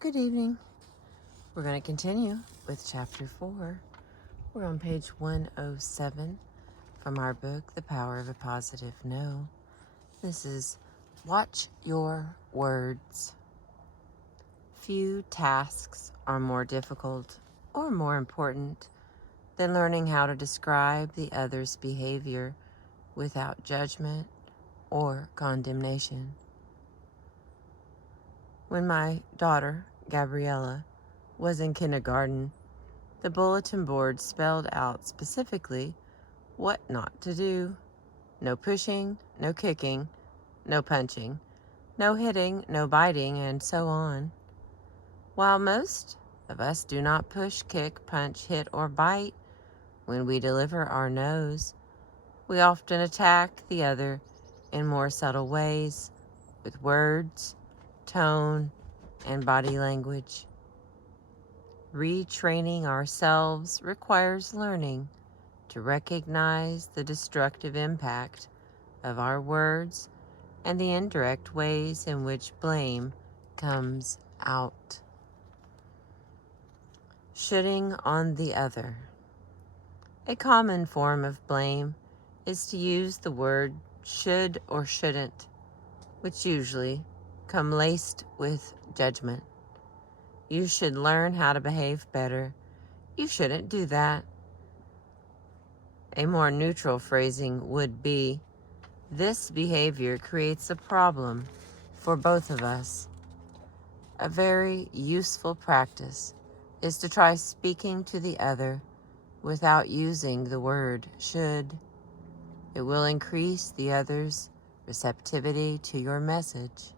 Good evening. We're going to continue with chapter 4. We're on page 107 from our book, The Power of a Positive No. This is Watch Your Words. Few tasks are more difficult or more important than learning how to describe the other's behavior without judgment or condemnation. When my daughter, Gabriella, was in kindergarten, the bulletin board spelled out specifically what not to do. No pushing, no kicking, no punching, no hitting, no biting, and so on. While most of us do not push, kick, punch, hit, or bite when we deliver our no's, we often attack the other in more subtle ways with words, tone, and body language. Retraining ourselves requires learning to recognize the destructive impact of our words and the indirect ways in which blame comes out. Shooting on the other. A common form of blame is to use the word should or shouldn't, which usually come laced with judgment. You should learn how to behave better. You shouldn't do that. A more neutral phrasing would be, this behavior creates a problem for both of us. A very useful practice is to try speaking to the other without using the word should. It will increase the other's receptivity to your message.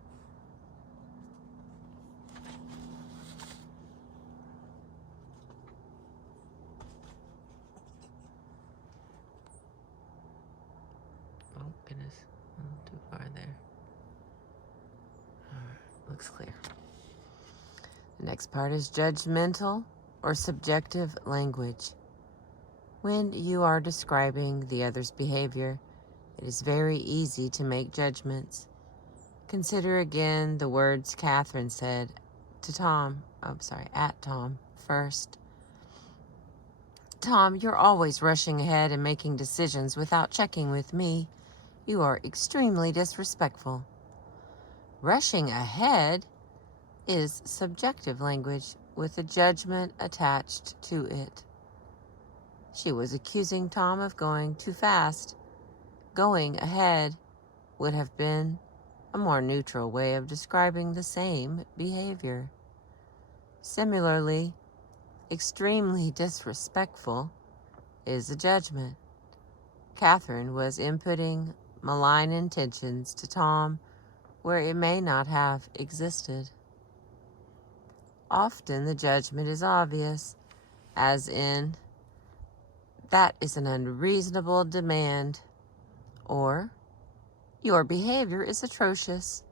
Oh, goodness. A little too far there. All right, looks clear. The next part is judgmental or subjective language. When you are describing the other's behavior, it is very easy to make judgments. Consider again the words Catherine said at Tom first. Tom, you're always rushing ahead and making decisions without checking with me. You are extremely disrespectful. Rushing ahead is subjective language with a judgment attached to it. She was accusing Tom of going too fast. Going ahead would have been a more neutral way of describing the same behavior. Similarly, extremely disrespectful is a judgment. Catherine was inputting malign intentions to Tom where it may not have existed. Often the judgment is obvious, as in, that is an unreasonable demand, or your behavior is atrocious,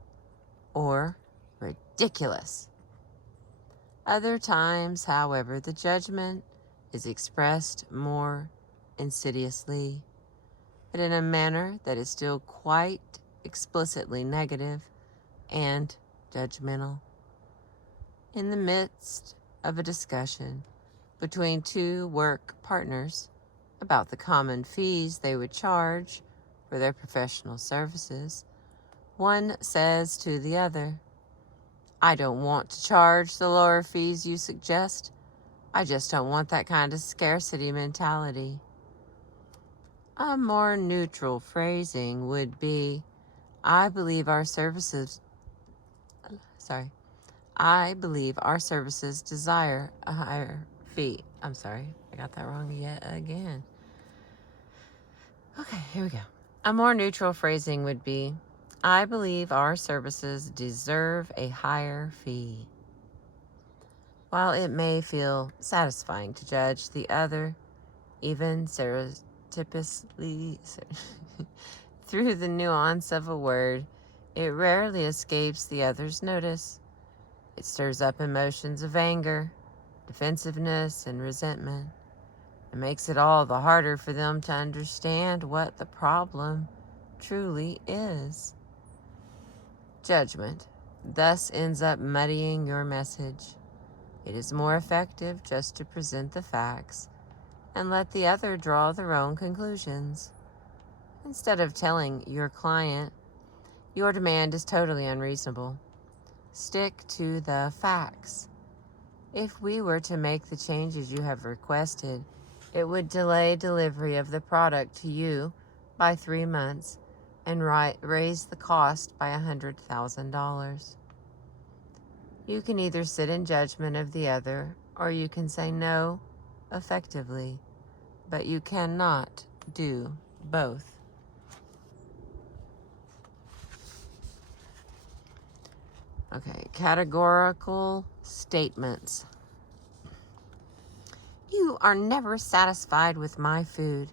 or ridiculous. Other times, however, the judgment is expressed more insidiously, but in a manner that is still quite explicitly negative and judgmental. In the midst of a discussion between two work partners about the common fees they would charge for their professional services, one says to the other, I don't want to charge the lower fees you suggest. I just don't want that kind of scarcity mentality. A more neutral phrasing would be, I believe our services desire a higher fee. I'm sorry, I got that wrong yet again. Okay, here we go. A more neutral phrasing would be, I believe our services deserve a higher fee. While it may feel satisfying to judge the other, even stereotypically through the nuance of a word, it rarely escapes the other's notice. It stirs up emotions of anger, defensiveness, and resentment. It makes it all the harder for them to understand what the problem truly is. Judgment thus ends up muddying your message. It is more effective just to present the facts and let the other draw their own conclusions. Instead of telling your client, your demand is totally unreasonable, stick to the facts. If we were to make the changes you have requested, it would delay delivery of the product to you by 3 months and raise the cost by $100,000. You can either sit in judgment of the other, or you can say no effectively, but you cannot do both. Okay, categorical statements. You are never satisfied with my food.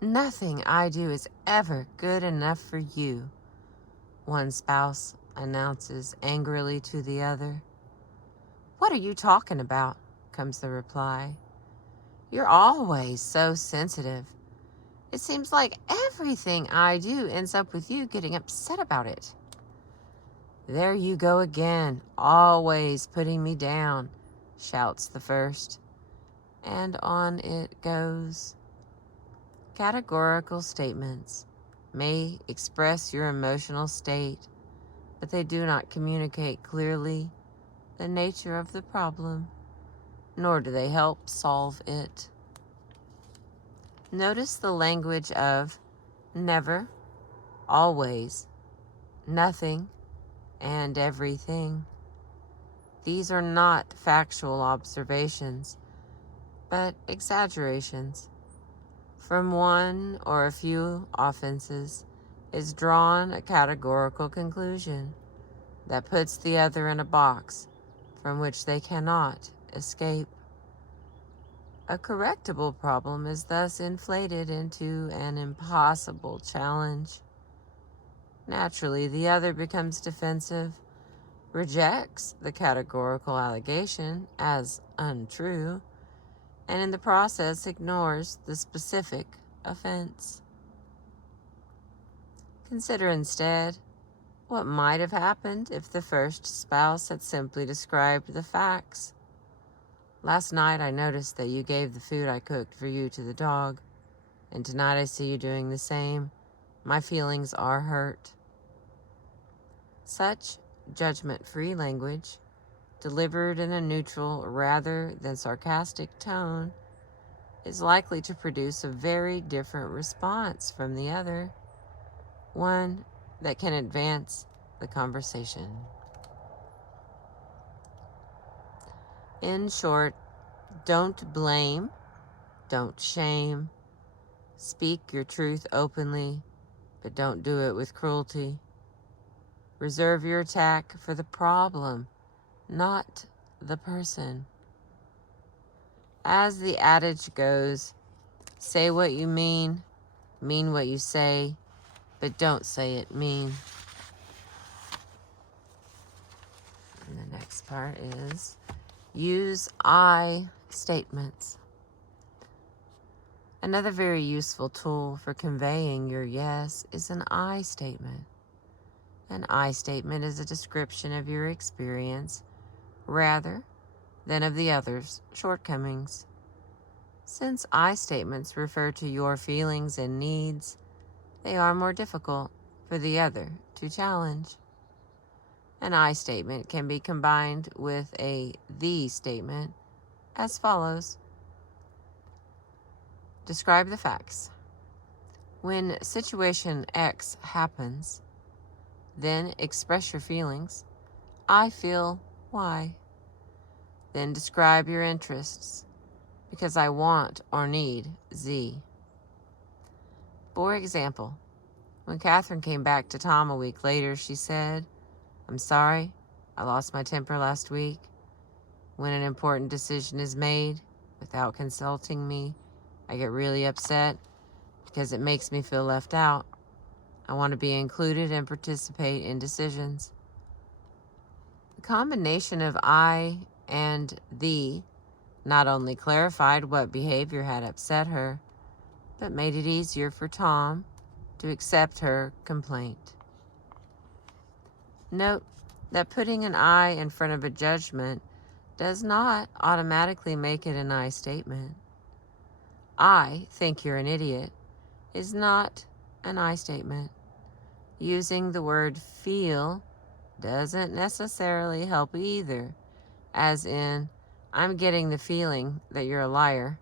Nothing I do is ever good enough for you, one spouse announces angrily to the other. What are you talking about? Comes the reply. You're always so sensitive. It seems like everything I do ends up with you getting upset about it. There you go again, always putting me down, shouts the first. And on it goes. Categorical statements may express your emotional state, but they do not communicate clearly the nature of the problem, nor do they help solve it. Notice the language of never, always, nothing, and everything. These are not factual observations, but exaggerations. From one or a few offenses is drawn a categorical conclusion that puts the other in a box from which they cannot escape. A correctable problem is thus inflated into an impossible challenge. Naturally, the other becomes defensive, rejects the categorical allegation as untrue, and in the process ignores the specific offense. Consider instead what might have happened if the first spouse had simply described the facts. Last night I noticed that you gave the food I cooked for you to the dog, and tonight I see you doing the same. My feelings are hurt. Such judgment-free language, delivered in a neutral rather than sarcastic tone, is likely to produce a very different response from the other, one that can advance the conversation. In short, don't blame, don't shame. Speak your truth openly, but don't do it with cruelty. Reserve your attack for the problem, not the person. As the adage goes, say what you mean what you say, but don't say it mean. And the next part is use I statements. Another very useful tool for conveying your yes is an I statement. An I statement is a description of your experience rather than of the other's shortcomings. Since I statements refer to your feelings and needs, they are more difficult for the other to challenge. An I statement can be combined with a the statement as follows. Describe the facts. When situation X happens, then express your feelings. I feel Y. Then describe your interests, because I want or need Z. For example, when Catherine came back to Tom a week later, she said, I'm sorry, I lost my temper last week. When an important decision is made without consulting me, I get really upset because it makes me feel left out. I want to be included and participate in decisions. The combination of I and the not only clarified what behavior had upset her, but made it easier for Tom to accept her complaint. Note that putting an I in front of a judgment does not automatically make it an I statement. I think you're an idiot is not an I statement. Using the word feel doesn't necessarily help either, as in, I'm getting the feeling that you're a liar.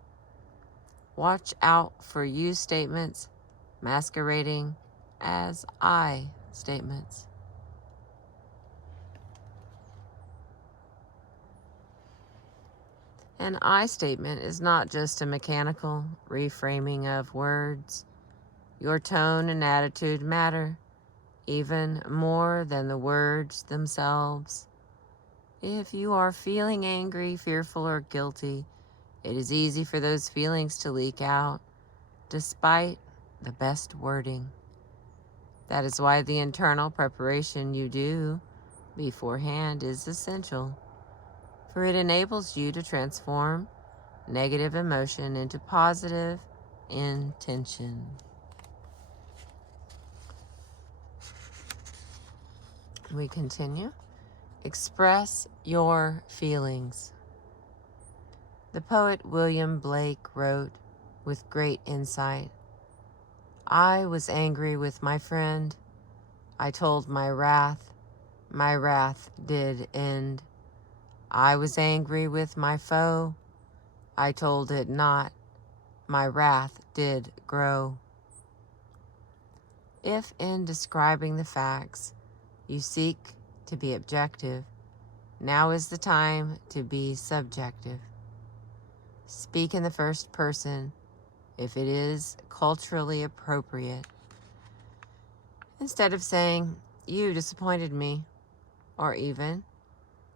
Watch out for you statements masquerading as I statements. An I statement is not just a mechanical reframing of words. Your tone and attitude matter even more than the words themselves. If you are feeling angry, fearful, or guilty, it is easy for those feelings to leak out, despite the best wording. That is why the internal preparation you do beforehand is essential, for it enables you to transform negative emotion into positive intention. We continue. Express your feelings. The poet William Blake wrote with great insight, I was angry with my friend. I told my wrath did end. I was angry with my foe. I told it not, my wrath did grow. If in describing the facts you seek to be objective, now is the time to be subjective. Speak in the first person if it is culturally appropriate. Instead of saying, you disappointed me, or even,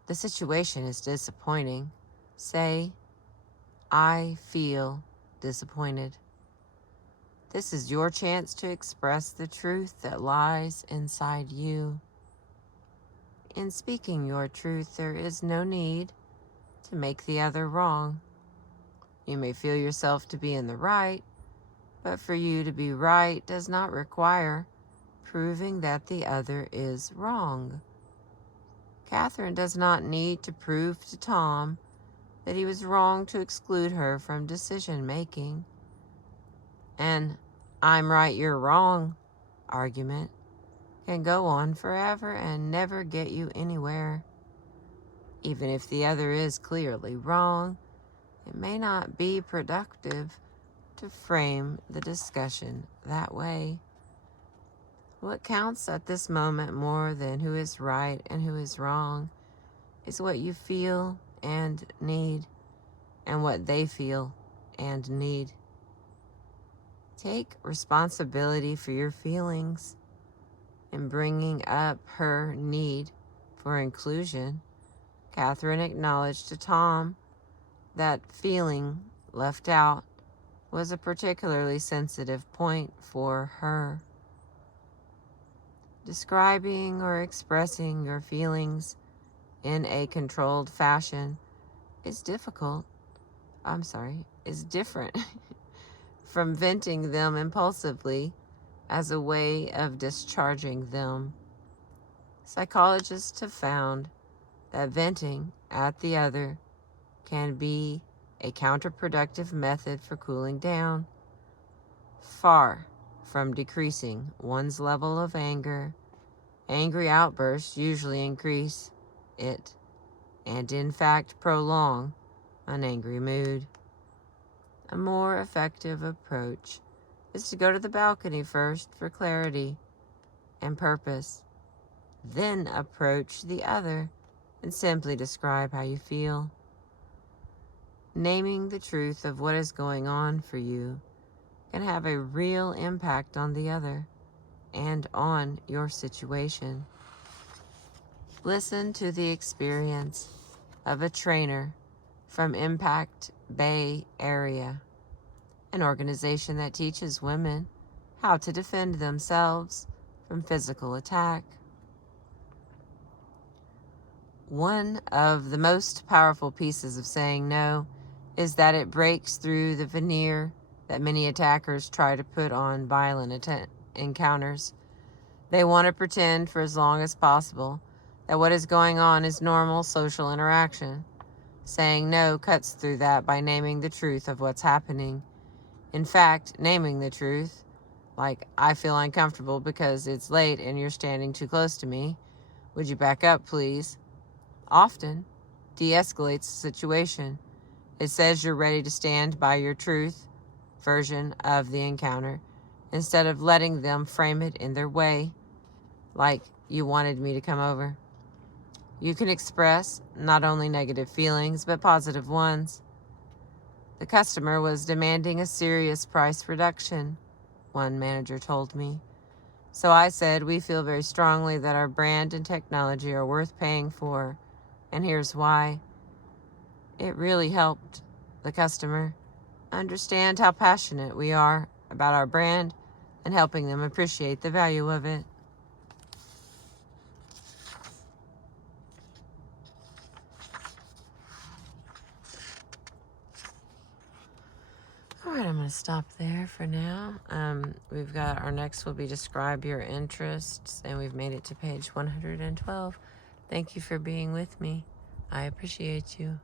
the situation is disappointing, say, I feel disappointed. This is your chance to express the truth that lies inside you. In speaking your truth, there is no need to make the other wrong. You may feel yourself to be in the right, but for you to be right does not require proving that the other is wrong. Catherine does not need to prove to Tom that he was wrong to exclude her from decision-making. An I'm right, you're wrong argument can go on forever and never get you anywhere. Even if the other is clearly wrong, it may not be productive to frame the discussion that way. What counts at this moment more than who is right and who is wrong is what you feel and need, and what they feel and need. Take responsibility for your feelings. In bringing up her need for inclusion, Catherine acknowledged to Tom that feeling left out was a particularly sensitive point for her. Describing or expressing your feelings in a controlled fashion is different from venting them impulsively as a way of discharging them. Psychologists have found that venting at the other can be a counterproductive method for cooling down. Far from decreasing one's level of anger, angry outbursts usually increase it, and in fact prolong an angry mood. A more effective approach is to go to the balcony first for clarity and purpose, then approach the other and simply describe how you feel. Naming the truth of what is going on for you can have a real impact on the other and on your situation. Listen to the experience of a trainer from Impact Bay Area, an organization that teaches women how to defend themselves from physical attack. One of the most powerful pieces of saying no is that it breaks through the veneer that many attackers try to put on violent encounters. They want to pretend for as long as possible that what is going on is normal social interaction. Saying no cuts through that by naming the truth of what's happening. In fact, naming the truth, like, I feel uncomfortable because it's late and you're standing too close to me. Would you back up, please? Often de-escalates the situation. It says you're ready to stand by your truth version of the encounter instead of letting them frame it in their way, like you wanted me to come over. You can express not only negative feelings, but positive ones. The customer was demanding a serious price reduction, one manager told me. So I said, we feel very strongly that our brand and technology are worth paying for, and here's why. It really helped the customer understand how passionate we are about our brand and helping them appreciate the value of it. All right, I'm going to stop there for now. We've got our next will be describe your interests, and we've made it to page 112. Thank you for being with me. I appreciate you.